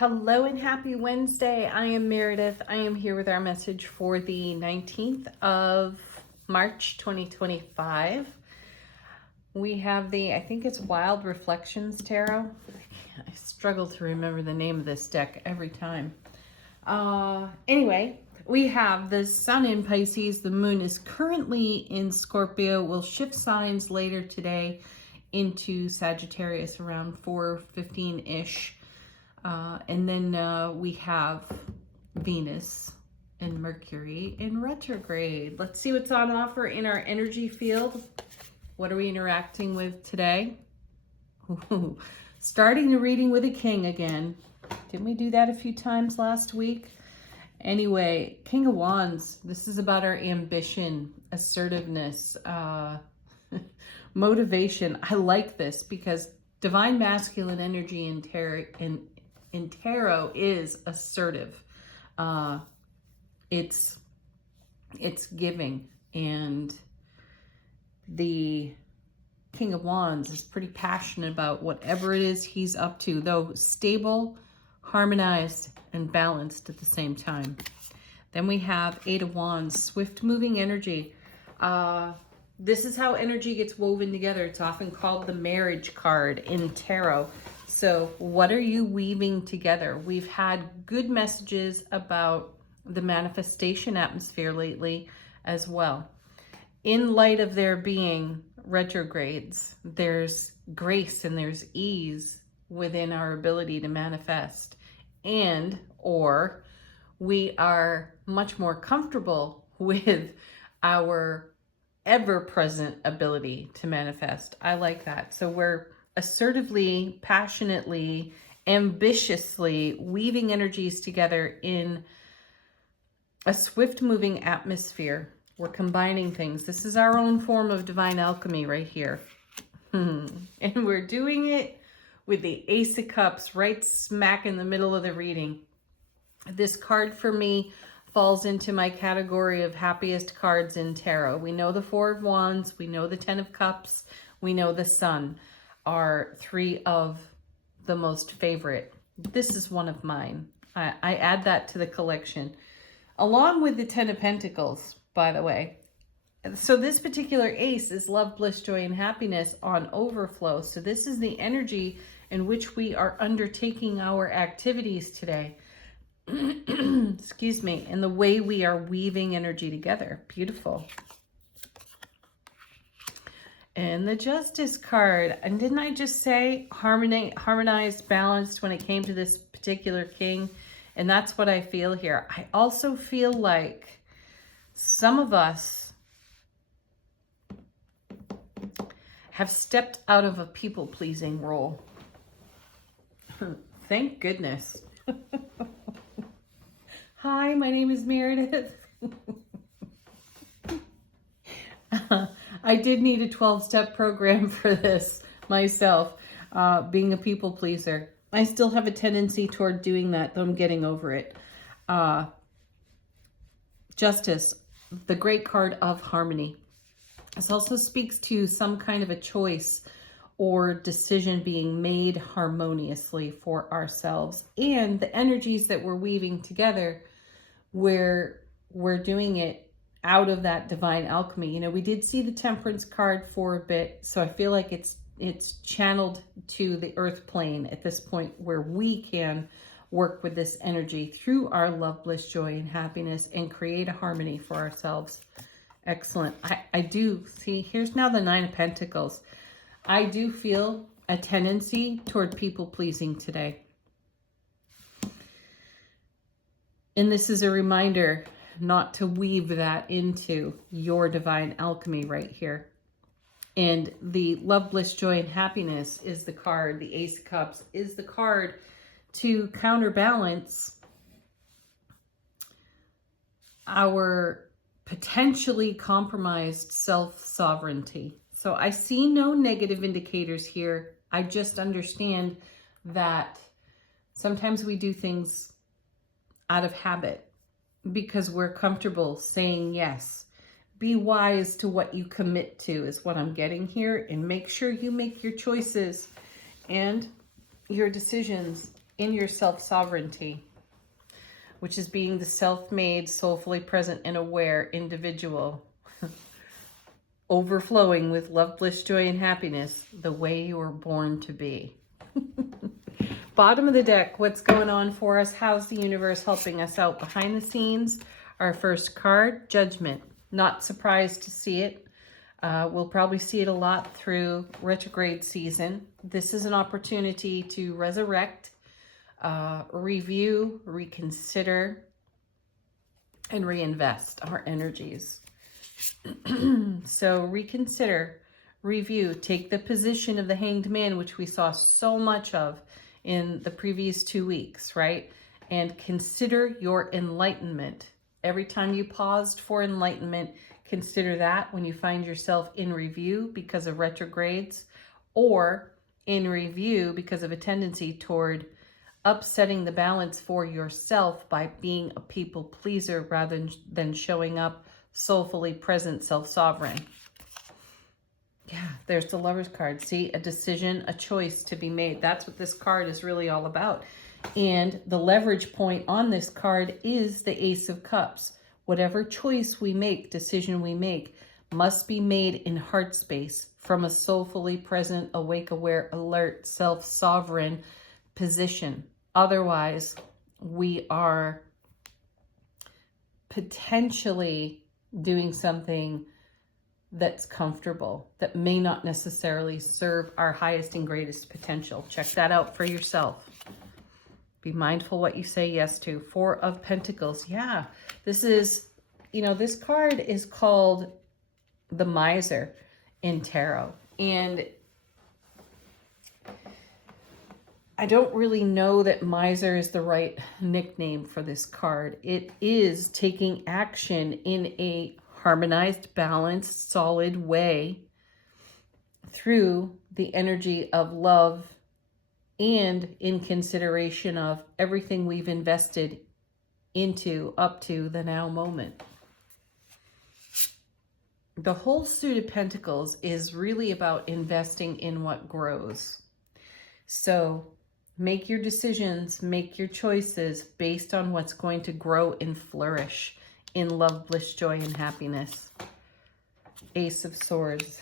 Hello and happy Wednesday. I am Meredith. I am here with our message for the 19th of March 2025. We have I think it's Wild Reflections Tarot. I struggle to remember the name of this deck every time. Anyway, we have the Sun in Pisces. The Moon is currently in Scorpio. Will shift signs later today into Sagittarius around 4:15-ish. And then we have Venus and Mercury in retrograde. Let's see what's on offer in our energy field. What are we interacting with today? Ooh, starting the reading with a king again. Didn't we do that a few times last week? Anyway, King of Wands. This is about our ambition, assertiveness, motivation. I like this because divine masculine energy in tarot is assertive. It's giving, and the King of Wands is pretty passionate about whatever it is he's up to, though stable, harmonized, and balanced at the same time. Then we have Eight of Wands, swift moving energy. This is how energy gets woven together. It's often called the marriage card in tarot. So what are you weaving together? We've had good messages about the manifestation atmosphere lately as well. In light of there being retrogrades, there's grace and there's ease within our ability to manifest, or we are much more comfortable with our ever-present ability to manifest. I like that. So we're assertively, passionately, ambitiously weaving energies together in a swift-moving atmosphere. We're combining things. This is our own form of divine alchemy right here. And we're doing it with the Ace of Cups right smack in the middle of the reading. This card for me falls into my category of happiest cards in tarot. We know the Four of Wands, we know the Ten of Cups, we know the Sun are three of the most favorite. This is one of mine. I add that to the collection, along with the Ten of Pentacles, by the way. So this particular ace is love, bliss, joy, and happiness on overflow. So this is the energy in which we are undertaking our activities today. Excuse me, and the way we are weaving energy together. Beautiful. And the Justice card. And didn't I just say harmonized, balanced when it came to this particular king? And that's what I feel here. I also feel like some of us have stepped out of a people-pleasing role. Thank goodness. Hi, my name is Meredith. I did need a 12-step program for this myself, being a people pleaser. I still have a tendency toward doing that, though I'm getting over it. Justice, the great card of harmony. This also speaks to some kind of a choice or decision being made harmoniously for ourselves, and the energies that we're weaving together, where we're doing it out of that divine alchemy. You know, we did see the Temperance card for a bit, so I feel like it's channeled to the earth plane at this point, where we can work with this energy through our love, bliss, joy, and happiness and create a harmony for ourselves. Excellent. I do see, here's now the Nine of Pentacles. I do feel a tendency toward people pleasing today. And this is a reminder not to weave that into your divine alchemy right here. And the love, bliss, joy, and happiness is the card. The Ace of Cups is the card to counterbalance our potentially compromised self-sovereignty. So I see no negative indicators here. I just understand that sometimes we do things out of habit because we're comfortable saying yes. Be wise to what you commit to is what I'm getting here, and make sure you make your choices and your decisions in your self-sovereignty, which is being the self-made, soulfully present and aware individual, overflowing with love, bliss, joy, and happiness, the way you were born to be. Bottom of the deck, what's going on for us? How's the universe helping us out behind the scenes? Our first card, Judgment. Not surprised to see it. We'll probably see it a lot through retrograde season. This is an opportunity to resurrect, review, reconsider, and reinvest our energies. So reconsider, review, take the position of the Hanged Man, which we saw so much of in the previous 2 weeks, right? And consider your enlightenment. Every time you paused for enlightenment, consider that when you find yourself in review because of retrogrades, or in review because of a tendency toward upsetting the balance for yourself by being a people pleaser rather than showing up soulfully present, self-sovereign. Yeah, there's the Lover's card. See, a decision, a choice to be made. That's what this card is really all about. And the leverage point on this card is the Ace of Cups. Whatever choice we make, decision we make, must be made in heart space from a soulfully present, awake, aware, alert, self-sovereign position. Otherwise, we are potentially doing something that's comfortable, that may not necessarily serve our highest and greatest potential. Check that out for yourself. Be mindful what you say yes to. Four of Pentacles. Yeah, this is, this card is called the Miser in Tarot. And I don't really know that Miser is the right nickname for this card. It is taking action in a harmonized, balanced, solid way through the energy of love and in consideration of everything we've invested into up to the now moment. The whole suit of Pentacles is really about investing in what grows. So make your decisions, make your choices based on what's going to grow and flourish in love, bliss, joy, and happiness. Ace of Swords.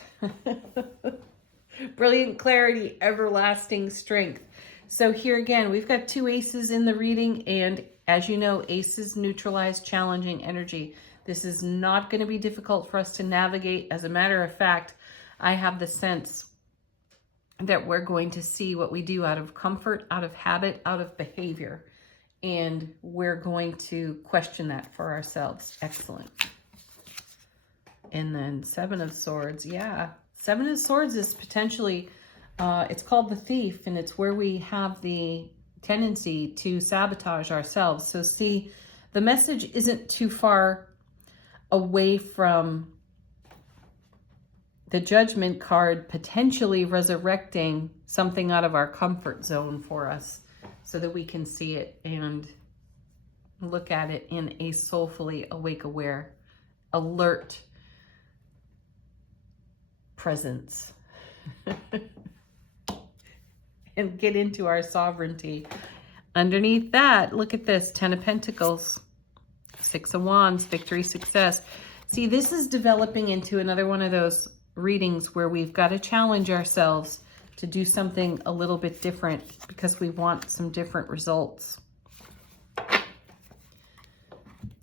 Brilliant clarity, everlasting strength. So here again, we've got two aces in the reading, and as you know, aces neutralize challenging energy. This is not going to be difficult for us to navigate. As a matter of fact, I have the sense that we're going to see what we do out of comfort, out of habit, out of behavior. And we're going to question that for ourselves. Excellent. And then Seven of Swords. Yeah. Seven of Swords is potentially, it's called the Thief, and it's where we have the tendency to sabotage ourselves. So see, the message isn't too far away from the Judgment card potentially resurrecting something out of our comfort zone for us so that we can see it and look at it in a soulfully awake, aware, alert presence and get into our sovereignty. Underneath that, look at this, 10 of Pentacles, 6 of Wands, victory, success. See, this is developing into another one of those readings where we've got to challenge ourselves to do something a little bit different because we want some different results.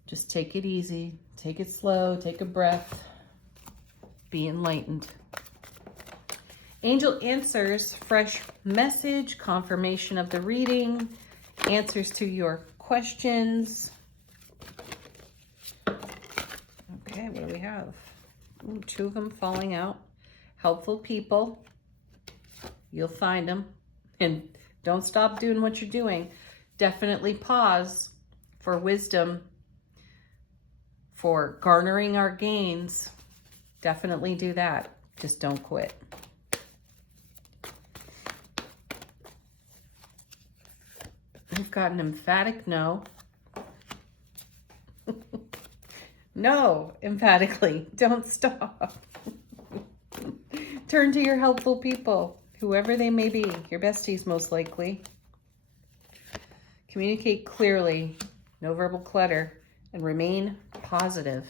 Just take it easy, take it slow, take a breath, be enlightened. Angel answers, fresh message, confirmation of the reading, answers to your questions. Okay, what do we have? Ooh, 2 of them falling out. Helpful people. You'll find them. And don't stop doing what you're doing. Definitely pause for wisdom, for garnering our gains. Definitely do that. Just don't quit. We've got an emphatic no. No, emphatically. Don't stop. Turn to your helpful people, whoever they may be. Your besties, most likely. Communicate clearly, no verbal clutter, and remain positive.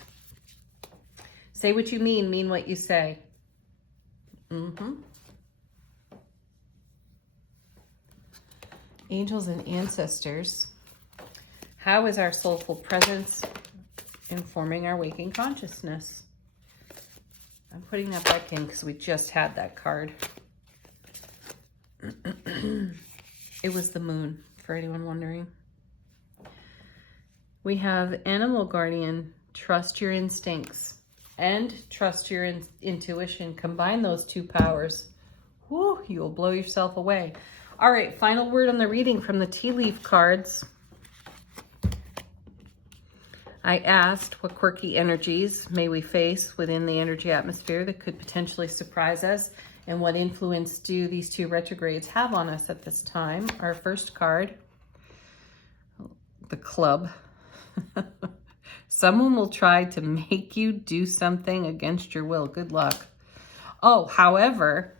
Say what you mean what you say. Angels and ancestors. How is our soulful presence informing our waking consciousness? I'm putting that back in because we just had that card. It was the moon, for anyone wondering. We have animal guardian, trust your instincts, and trust your intuition. Combine those two powers. Whew, you will blow yourself away. All right, final word on the reading from the tea leaf cards. I asked what quirky energies may we face within the energy atmosphere that could potentially surprise us, and what influence do these two retrogrades have on us at this time? Our first card, the club. Someone will try to make you do something against your will. Good luck. Oh, however,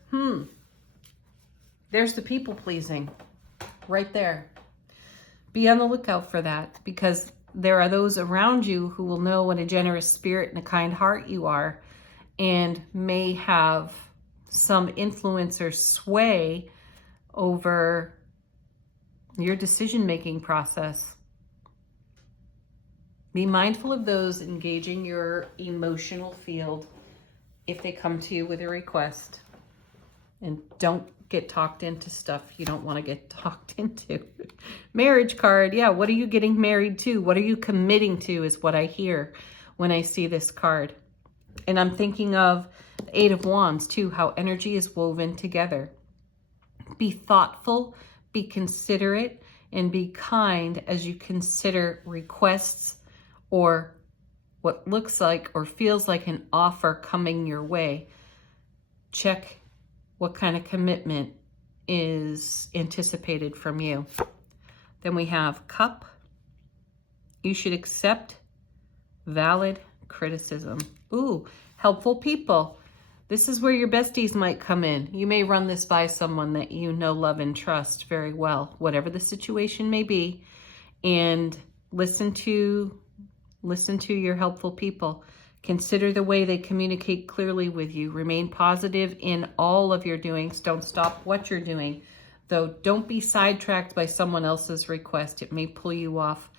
there's the people pleasing right there. Be on the lookout for that, because there are those around you who will know what a generous spirit and a kind heart you are, and may have some influence or sway over your decision-making process. Be mindful of those engaging your emotional field if they come to you with a request. And don't get talked into stuff you don't want to get talked into. Marriage card. Yeah, what are you getting married to? What are you committing to is what I hear when I see this card. And I'm thinking of the Eight of Wands too, how energy is woven together. Be thoughtful, be considerate, and be kind as you consider requests or what looks like or feels like an offer coming your way. Check what kind of commitment is anticipated from you. Then we have Cup. You should accept valid criticism. Ooh, helpful people. This is where your besties might come in. You may run this by someone that you know, love, and trust very well, whatever the situation may be, and listen to your helpful people. Consider the way they communicate clearly with you. Remain positive in all of your doings. Don't stop what you're doing, though. Don't be sidetracked by someone else's request. It may pull you off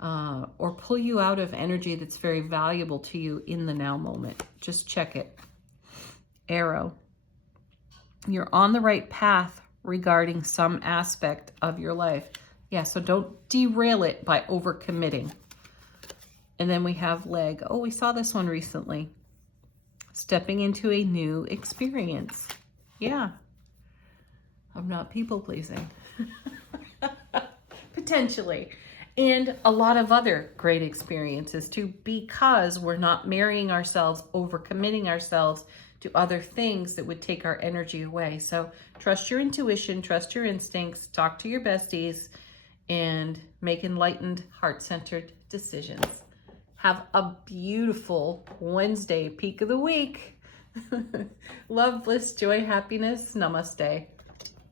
or pull you out of energy that's very valuable to you in the now moment. Just check it. Arrow. You're on the right path regarding some aspect of your life. Yeah, so don't derail it by overcommitting. And then we have Leg. Oh, we saw this one recently. Stepping into a new experience. Yeah. I'm not people pleasing. Potentially. And a lot of other great experiences too, because we're not marrying ourselves, overcommitting ourselves to other things that would take our energy away. So trust your intuition, trust your instincts, talk to your besties, and make enlightened, heart-centered decisions. Have a beautiful Wednesday, peak of the week. Love, bliss, joy, happiness. Namaste.